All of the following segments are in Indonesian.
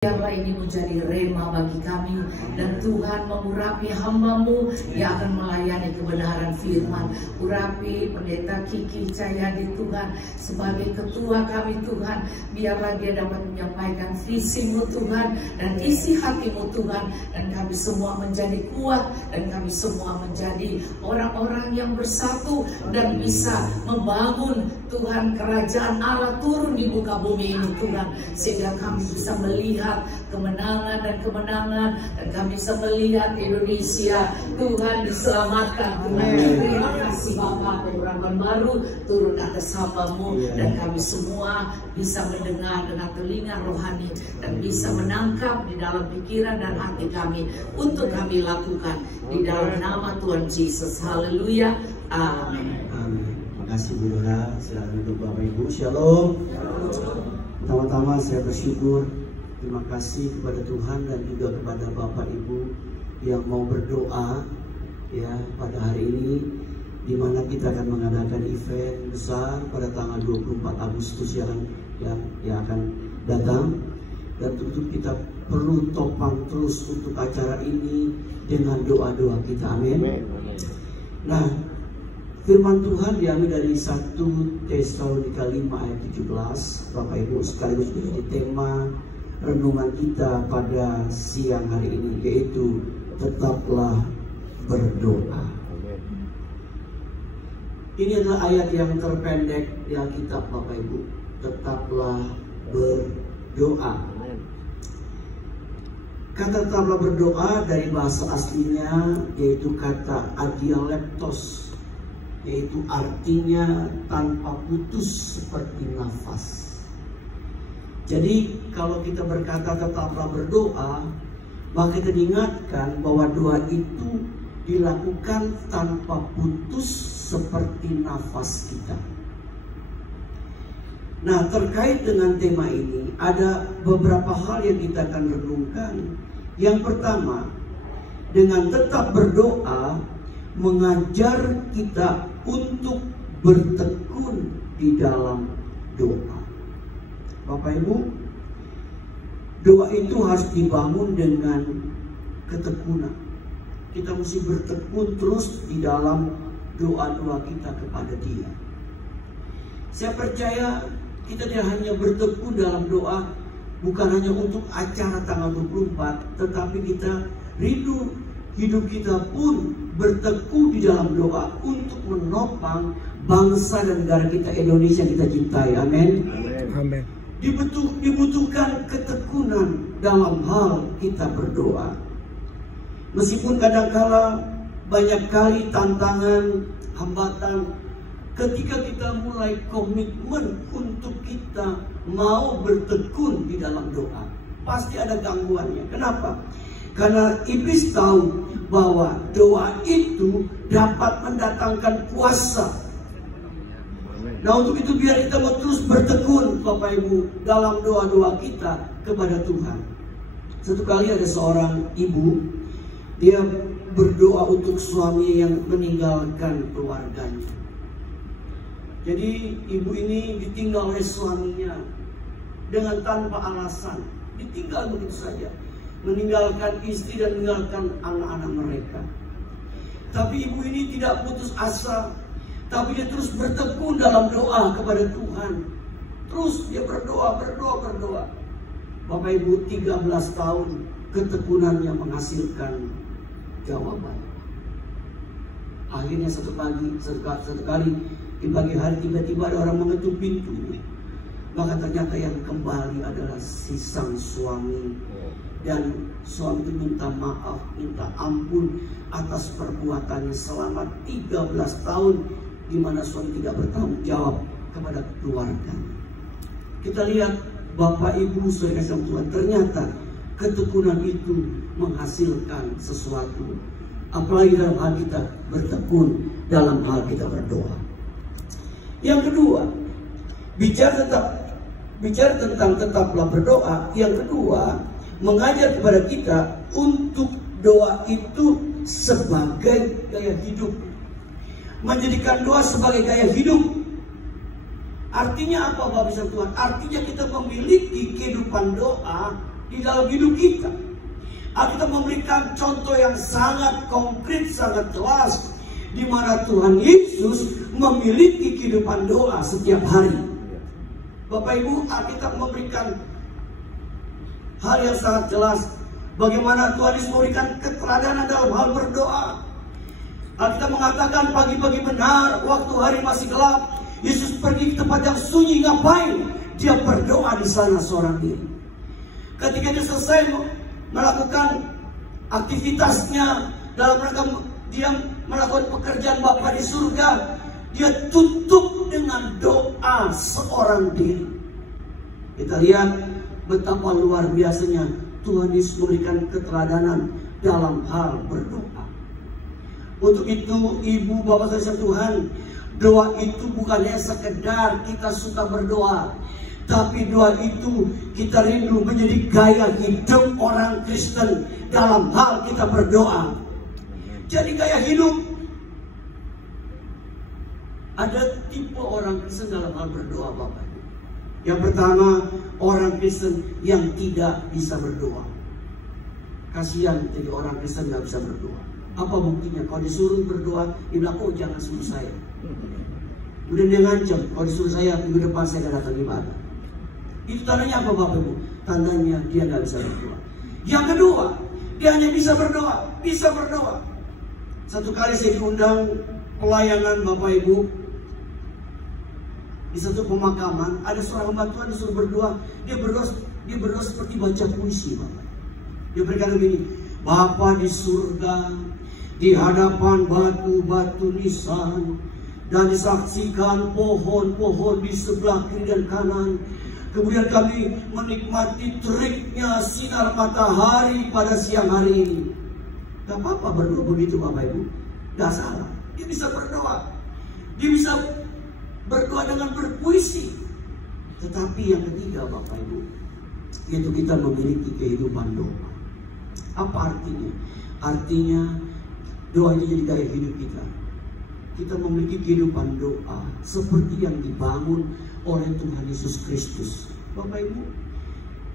Biarlah ini menjadi rema bagi kami, dan Tuhan mengurapi hamba-Mu yang akan melayani kebenaran firman. Urapi Pendeta Kiki Cahyadi Tuhan sebagai ketua kami Tuhan. Biarlah dia dapat menyampaikan visi-Mu Tuhan dan isi hati-Mu Tuhan. Dan kami semua menjadi kuat, dan kami semua menjadi orang-orang yang bersatu dan bisa membangun Tuhan kerajaan Allah turun di muka bumi ini Tuhan. Sehingga kami bisa melihat kemenangan dan kemenangan, dan kami bisa melihat Indonesia Tuhan diselamatkan Tuhan. Terima kasih Bapa, pengurapan baru turun atas hamba-Mu, dan kami semua bisa mendengar dengan telinga rohani dan bisa menangkap di dalam pikiran dan hati kami untuk kami lakukan di dalam nama Tuhan Yesus. Haleluya, amin. Terima kasih Bu Dora. Silakan untuk Bapak Ibu. Shalom. Pertama-tama saya bersyukur, terima kasih kepada Tuhan dan juga kepada Bapak Ibu yang mau berdoa ya pada hari ini, di mana kita akan mengadakan event besar pada tanggal 24 Agustus yang akan datang. Dan tentu kita perlu topang terus untuk acara ini dengan doa-doa kita. Amin. Nah, firman Tuhan diambil dari 1 Tesalonika 5 ayat 17. Bapak Ibu sekaligus menjadi tema renungan kita pada siang hari ini, yaitu tetaplah berdoa. Ini adalah ayat yang terpendek di Alkitab Bapak Ibu. Tetaplah berdoa. Kata tetaplah berdoa dari bahasa aslinya yaitu kata adialeptos, yaitu artinya tanpa putus seperti nafas. Jadi kalau kita berkata tetaplah berdoa, maka kita diingatkan bahwa doa itu dilakukan tanpa putus seperti nafas kita. Nah, terkait dengan tema ini ada beberapa hal yang kita akan renungkan. Yang pertama, dengan tetap berdoa mengajar kita untuk bertekun di dalam doa. Bapak Ibu, doa itu harus dibangun dengan ketekunan. Kita mesti bertekun terus di dalam doa-doa kita kepada Dia. Saya percaya kita tidak hanya bertekun dalam doa, bukan hanya untuk acara tanggal 24, tetapi kita rindu hidup kita pun bertekun di dalam doa untuk menopang bangsa dan negara kita Indonesia yang kita cintai. Amin. Amin. Dibutuhkan ketekunan dalam hal kita berdoa. Meskipun kadangkala banyak kali tantangan, hambatan, ketika kita mulai komitmen untuk kita mau bertekun di dalam doa, pasti ada gangguannya. Kenapa? Karena iblis tahu bahwa doa itu dapat mendatangkan kuasa. Nah, untuk itu biar kita mau terus bertekun Bapak Ibu dalam doa-doa kita kepada Tuhan. Satu kali ada seorang ibu, dia berdoa untuk suami yang meninggalkan keluarganya. Jadi ibu ini ditinggal oleh suaminya dengan tanpa alasan, ditinggal begitu saja, meninggalkan istri dan meninggalkan anak-anak mereka. Tapi ibu ini tidak putus asa, tapi dia terus bertekun dalam doa kepada Tuhan. Terus dia berdoa. Bapak Ibu, 13 tahun ketekunannya menghasilkan jawaban. Akhirnya satu kali di pagi hari tiba-tiba ada orang mengetuk pintunya. Maka ternyata yang kembali adalah si sang suami. Dan suami itu minta maaf, minta ampun atas perbuatannya selama 13 tahun di mana suami tidak bertanggung jawab kepada keluarga. Kita lihat Bapak Ibu saudara kasih Tuhan, ternyata ketekunan itu menghasilkan sesuatu. Apalagi dalam hal kita bertekun, dalam hal kita berdoa. Yang kedua, bicara tentang tetaplah berdoa. Yang kedua, mengajar kepada kita untuk doa itu sebagai gaya hidup. Menjadikan doa sebagai gaya hidup. Artinya apa Bapak Ibu Tuhan? Artinya kita memiliki kehidupan doa di dalam hidup kita. Alkitab memberikan contoh yang sangat konkret, sangat jelas, di mana Tuhan Yesus memiliki kehidupan doa setiap hari. Bapak Ibu, Alkitab memberikan hal yang sangat jelas bagaimana Tuhan Yesus memberikan keteladanan dalam hal berdoa. Alkitab mengatakan pagi-pagi benar, waktu hari masih gelap, Yesus pergi ke tempat yang sunyi. Ngapain? Dia berdoa di sana seorang diri. Ketika dia selesai melakukan aktivitasnya dalam rangka dia melakukan pekerjaan Bapa di surga, dia tutup dengan doa seorang diri. Kita lihat betapa luar biasanya Tuhan Yesus memberikan keteladanan dalam hal berdoa. Untuk itu, ibu bapak saudara Tuhan, doa itu bukannya sekedar kita suka berdoa, tapi doa itu kita rindu menjadi gaya hidup orang Kristen dalam hal kita berdoa. Jadi gaya hidup. Ada tipe orang Kristen dalam hal berdoa, Bapak. Yang pertama, orang Kristen yang tidak bisa berdoa. Kasihan jadi orang Kristen nggak bisa berdoa. Apa buktinya? Kalau disuruh berdoa, dia bilang, oh jangan suruh saya. Kemudian dia ngancam, kalau disuruh saya, minggu depan saya akan datang ibadah. Itu tandanya apa, Bapak Ibu? Tandanya dia nggak bisa berdoa. Yang kedua, dia hanya bisa berdoa. Bisa berdoa. Satu kali saya diundang pelayanan Bapak Ibu di satu pemakaman, ada seorang hamba Tuhan disuruh berdoa. Dia berdoa seperti baca puisi, Bapak. Dia berkata begini, Bapa di surga, di hadapan batu-batu nisan, dan disaksikan pohon-pohon di sebelah kiri dan kanan. Kemudian kami menikmati teriknya sinar matahari pada siang hari ini. Gak apa-apa berdoa begitu, Bapak Ibu. Gak salah. Dia bisa berdoa. Dia bisa berdoa dengan berpuisi. Tetapi yang ketiga, Bapak Ibu, yaitu kita memiliki kehidupan doa. Apa artinya? Artinya doa itu jadi gaya hidup kita. Kita memiliki kehidupan doa seperti yang dibangun oleh Tuhan Yesus Kristus. Bapak Ibu,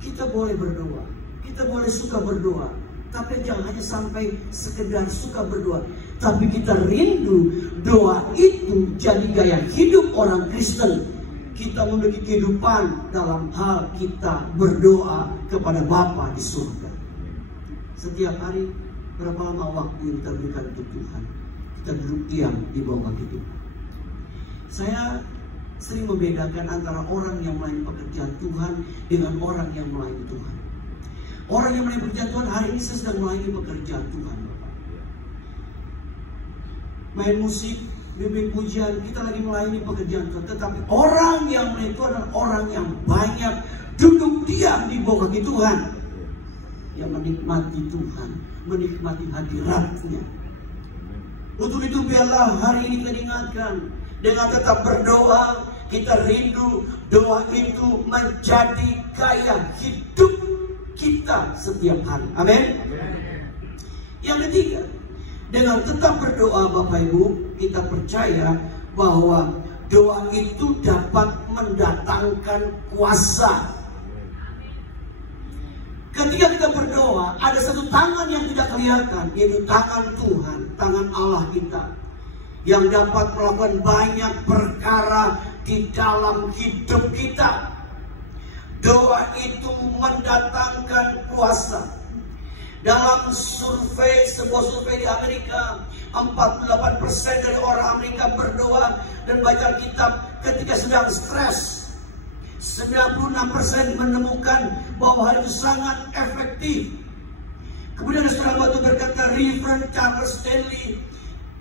kita boleh berdoa, kita boleh suka berdoa, tapi jangan hanya sampai sekedar suka berdoa, tapi kita rindu doa itu jadi gaya hidup orang Kristen. Kita memiliki kehidupan dalam hal kita berdoa kepada Bapa di surga. Setiap hari berapa lama waktu yang kita berikan untuk Tuhan? Kita duduk diam di bawah kaki Tuhan. Saya sering membedakan antara orang yang melayani pekerjaan Tuhan dengan orang yang melayani Tuhan. Orang yang melayani pekerjaan Tuhan, hari ini saya sedang melayani pekerjaan Tuhan, Bapak. Main musik, bimbing pujian, kita lagi melayani pekerjaan Tuhan. Tetapi orang yang melayani itu adalah orang yang banyak duduk diam di bawah kaki Tuhan, yang menikmati Tuhan, menikmati hadiratnya. Untuk itu biarlah hari ini kita diingatkan dengan tetap berdoa. Kita rindu doa itu menjadi gaya hidup kita setiap hari. Amin. Yang ketiga, dengan tetap berdoa, Bapak Ibu, kita percaya bahwa doa itu dapat mendatangkan kuasa. Ketika kita berdoa, ada satu tangan yang tidak kelihatan, yaitu tangan Tuhan, tangan Allah kita, yang dapat melakukan banyak perkara di dalam hidup kita. Doa itu mendatangkan kuasa. Dalam survei, sebuah survei di Amerika, 48% dari orang Amerika berdoa dan baca kitab ketika sedang stres. 96% menemukan bahwa hal itu sangat efektif. Kemudian saudara batu berkata, Reverend Charles Stanley,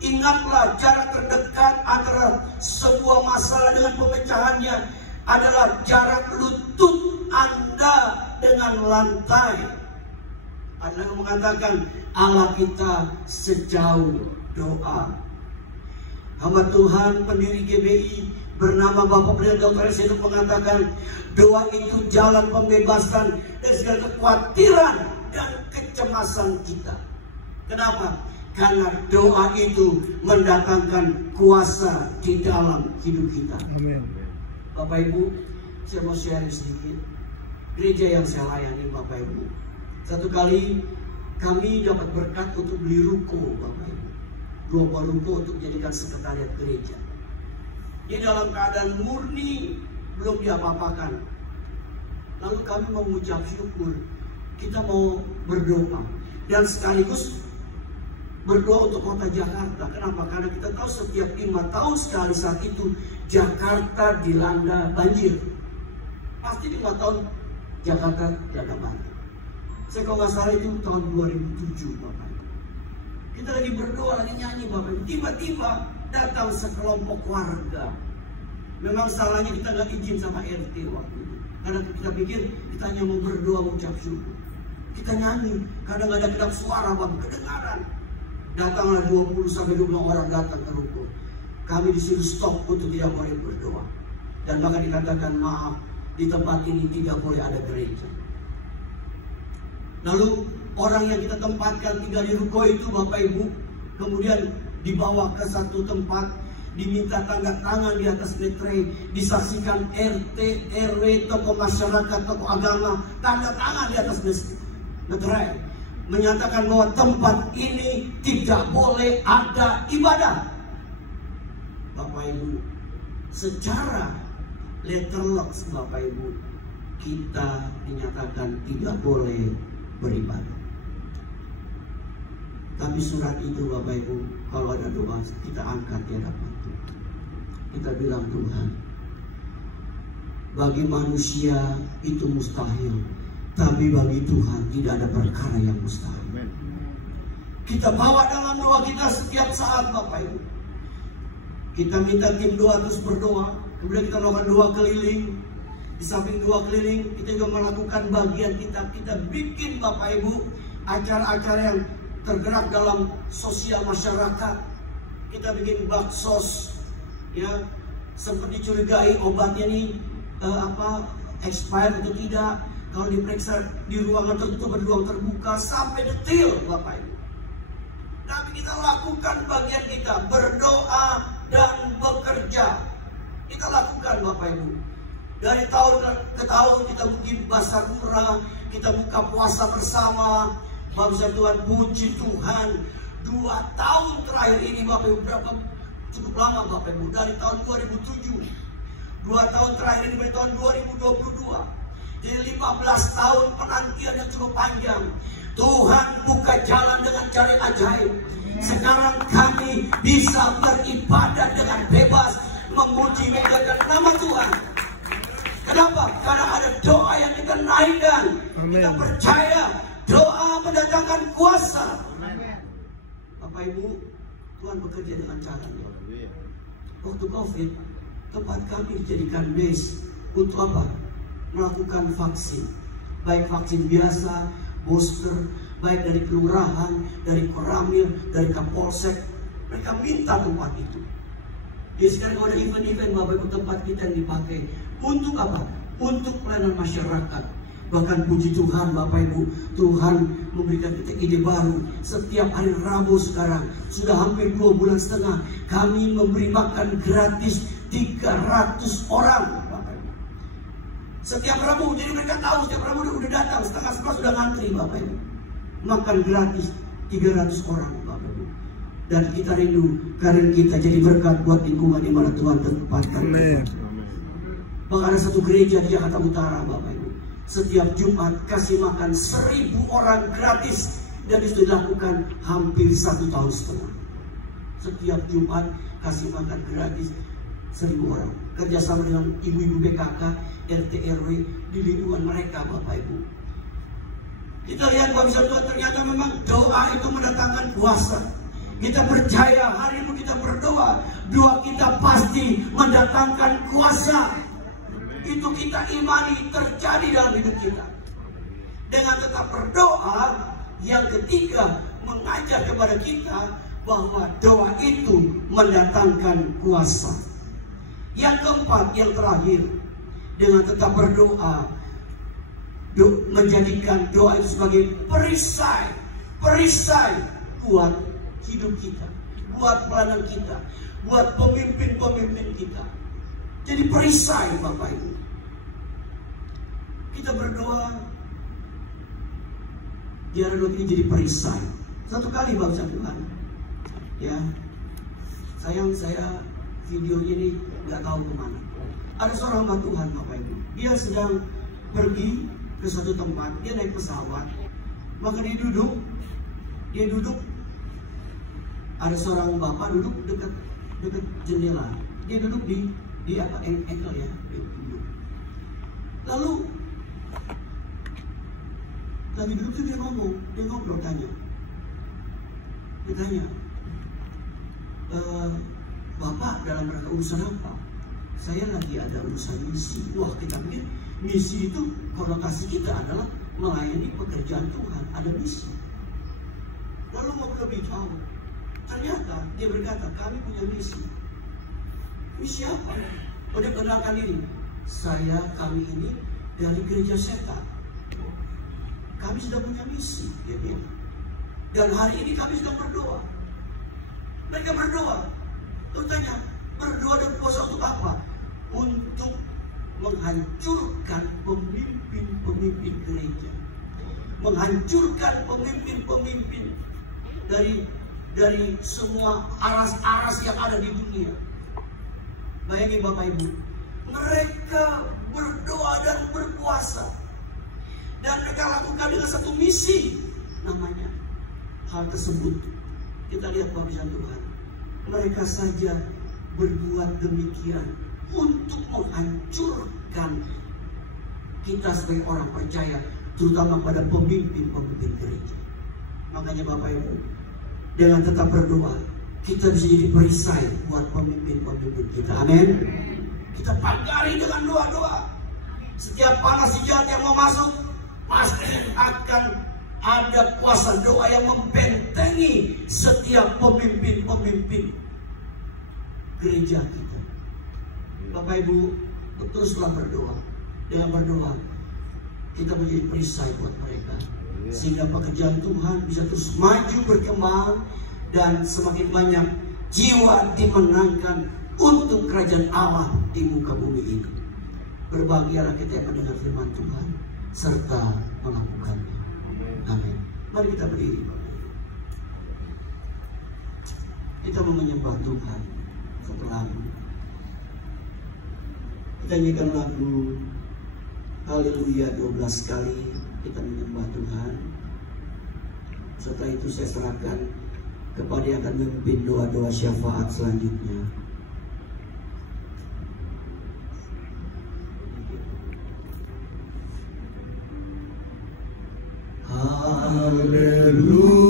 ingatlah jarak terdekat antara sebuah masalah dengan pemecahannya adalah jarak lutut Anda dengan lantai. Ada yang mengatakan Allah kita sejauh doa. Hamba Tuhan pendiri GBI bernama Bapak Pendeta Dr. Sedo mengatakan doa itu jalan pembebasan dari segala kekhawatiran dan kecemasan kita. Kenapa? Karena doa itu mendatangkan kuasa di dalam hidup kita. Amin. Bapak Ibu, saya mau sharing sedikit. gereja yang saya layani Bapak Ibu. Satu kali kami dapat berkat untuk beli ruko Bapak Ibu. 2 buah ruko untuk dijadikan sekretariat gereja. Di dalam keadaan murni, belum diapa-apakan. Lalu kami mengucap syukur. Kita mau berdoa. Dan sekaligus berdoa untuk kota Jakarta. Kenapa? Karena kita tahu setiap 5 tahun sekali saat itu Jakarta dilanda banjir. Pasti 5 tahun Jakarta dilanda banjir. Saya kalau nggak salah itu tahun 2007 Bapak. Kita lagi berdoa, lagi nyanyi Bapak. Tiba-tiba datang sekelompok warga. Memang salahnya kita nggak izin sama RT waktu itu. Karena kita pikir kita hanya mau berdoa, mengucap syukur. Kita nyanyi, kadang nggak ada kedap suara Bapak, kedengaran. Datanglah 20-25 orang datang ke ruko. Kami disuruh stop untuk tidak boleh berdoa. Dan bahkan dikatakan maaf, di tempat ini tidak boleh ada gereja. Lalu orang yang kita tempatkan tinggal di ruko itu Bapak Ibu, kemudian dibawa ke satu tempat, diminta tanda tangan di atas metre, disaksikan RT, RW, tokoh masyarakat, tokoh agama, tanda tangan di atas metre, menyatakan bahwa tempat ini tidak boleh ada ibadah. Bapak Ibu, secara letterlocks Bapak Ibu, kita dinyatakan tidak boleh beribadah. Tapi surat itu Bapak Ibu, kalau ada doa kita angkat di hadapan Tuhan. Kita bilang, Tuhan, bagi manusia itu mustahil, tapi bagi Tuhan tidak ada perkara yang mustahil. Kita bawa dalam doa kita setiap saat Bapak Ibu. Kita minta tim doa terus berdoa. Kemudian kita melakukan doa keliling. Di samping doa keliling, kita juga melakukan bagian kita. Kita bikin Bapak Ibu acara-acara yang tergerak dalam sosial masyarakat. Kita bikin baksos, ya, sempat dicurigai obatnya ini expired atau tidak. Kalau diperiksa di ruangan tertutup, di ruang terbuka, sampai detail Bapak Ibu. Tapi kita lakukan bagian kita, berdoa dan bekerja. Kita lakukan Bapak Ibu. Dari tahun ke tahun kita bikin basar murah, kita buka puasa bersama. Bangsa Tuhan, puji Tuhan, 2 tahun terakhir ini Bapak Ibu, cukup lama Bapak Ibu, dari tahun 2007, 2 tahun terakhir ini dari tahun 2022. Jadi 15 tahun penantian yang cukup panjang. Tuhan buka jalan dengan cara ajaib. Sekarang kami bisa beribadah dengan bebas, memuji memuliakan nama Tuhan. Kenapa? Karena ada doa yang kita naikkan. Kita percaya doa mendatangkan kuasa. Bapak Ibu, Tuhan bekerja dengan caranya. Waktu COVID, tempat kami dijadikan base untuk apa? Melakukan vaksin. Baik vaksin biasa, booster, baik dari kelurahan, dari Koramil, dari Kapolsek. Mereka minta tempat itu. Jadi sekarang ada event-event Bapak Ibu, tempat kita yang dipakai. Untuk apa? Untuk pelayanan masyarakat. Bahkan puji Tuhan Bapak Ibu, Tuhan memberikan kita ide baru. Setiap hari Rabu sekarang, sudah hampir 2,5 bulan, kami memberi makan gratis 300 orang. Setiap Rabu, jadi mereka tahu setiap Rabu udah datang, 10:30 sudah ngantri Bapak Ibu. Makan gratis 300 orang Bapak Ibu. Dan kita rindu karena kita jadi berkat buat lingkungan di mana Tuhan tempatkan kita. Bahkan ada satu gereja di Jakarta Utara Bapak Ibu, setiap Jumat kasih makan 1.000 orang gratis. Dan itu dilakukan hampir 1,5 tahun. Setiap Jumat kasih makan gratis 1.000 orang. Kerjasama dengan ibu-ibu PKK, RT RW di lingkungan mereka Bapak Ibu. Kita lihat bahwa bisa Tuhan, ternyata memang doa itu mendatangkan kuasa. Kita percaya hari ini kita berdoa, doa kita pasti mendatangkan kuasa. Itu kita imani terjadi dalam hidup kita. Dengan tetap berdoa, yang ketiga mengajar kepada kita bahwa doa itu mendatangkan kuasa. Yang keempat, yang terakhir, dengan tetap berdoa, menjadikan doa itu sebagai perisai buat hidup kita, buat pelayanan kita, buat pemimpin-pemimpin kita. Jadi perisai Bapak Ibu. Kita berdoa, biar doa ini jadi perisai. Satu kali bangsa Tuhan, ya, sayang saya videonya ini nggak tahu kemana. Ada seorang hamba Tuhan, Bapak Ibu, dia sedang pergi ke suatu tempat, dia naik pesawat, maka dia duduk, ada seorang bapak duduk dekat jendela, dia duduk di apa, engkel ya, duduk. Lalu lagi duduk tuh dia ngobrol, dia tanya, Bapak dalam rangka urusan apa? Saya lagi ada urusan misi. Wah, kita pikir misi itu konotasi kita adalah melayani pekerjaan Tuhan, ada misi. Lalu mau lebih jauh, ternyata dia berkata, kami punya misi. Misi apa? Oh, dia kenalkan diri. Kami ini dari gereja setan. Kami sudah punya misi, dia bilang. Dan hari ini kami sedang berdoa. Mereka berdoa. Lalu tanya, berdoa dan puasa untuk apa? Untuk menghancurkan pemimpin-pemimpin gereja, menghancurkan pemimpin-pemimpin dari semua aras-aras yang ada di dunia. Bayangin Bapak Ibu, mereka berdoa dan berpuasa, dan mereka lakukan dengan satu misi, namanya hal tersebut. Kita lihat bangsa Tuhan, mereka saja berbuat demikian untuk menghancurkan kita sebagai orang percaya, terutama pada pemimpin-pemimpin gereja. Makanya Bapak Ibu, dengan tetap berdoa, kita bisa jadi perisai buat pemimpin-pemimpin kita. Amin. Kita pagari dengan doa-doa. Setiap panas jahat yang mau masuk, pasti akan ada kuasa doa yang membentengi setiap pemimpin-pemimpin gereja kita. Bapak Ibu, teruslah berdoa. Dengan berdoa, kita menjadi perisai buat mereka, sehingga pekerjaan Tuhan bisa terus maju berkembang, dan semakin banyak jiwa dimenangkan untuk kerajaan Allah di muka bumi ini. Berbahagialah kita yang mendengar firman Tuhan serta melakukannya. Amin. Mari kita berdiri. Kita mau menyembah Tuhan satu lagu. Kita nyanyikan lagu Haleluya 12 kali. Kita menyembah Tuhan. Setelah itu saya serahkan kepada yang akan memimpin doa-doa syafaat selanjutnya. Haleluya,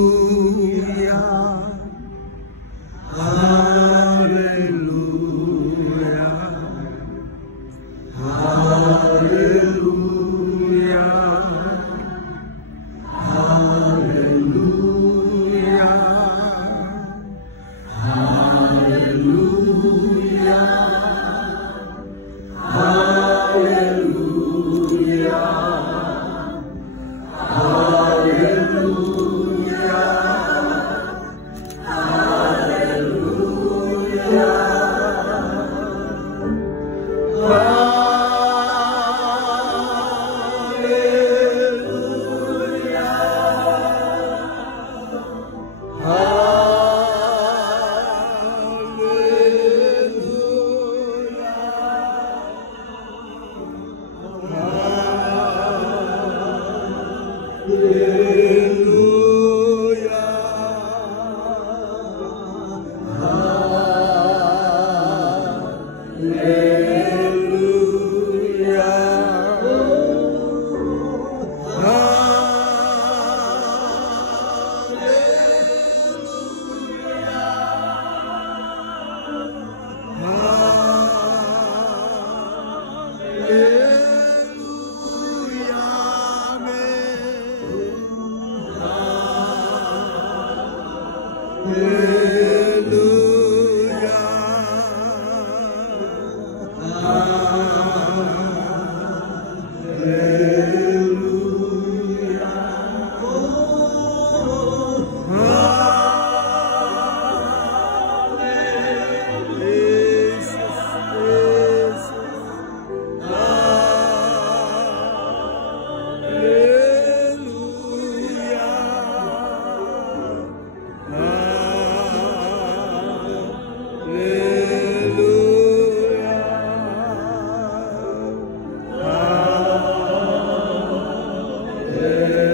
haleluya, haleluya, haleluya, haleluya, haleluya. Haleluya.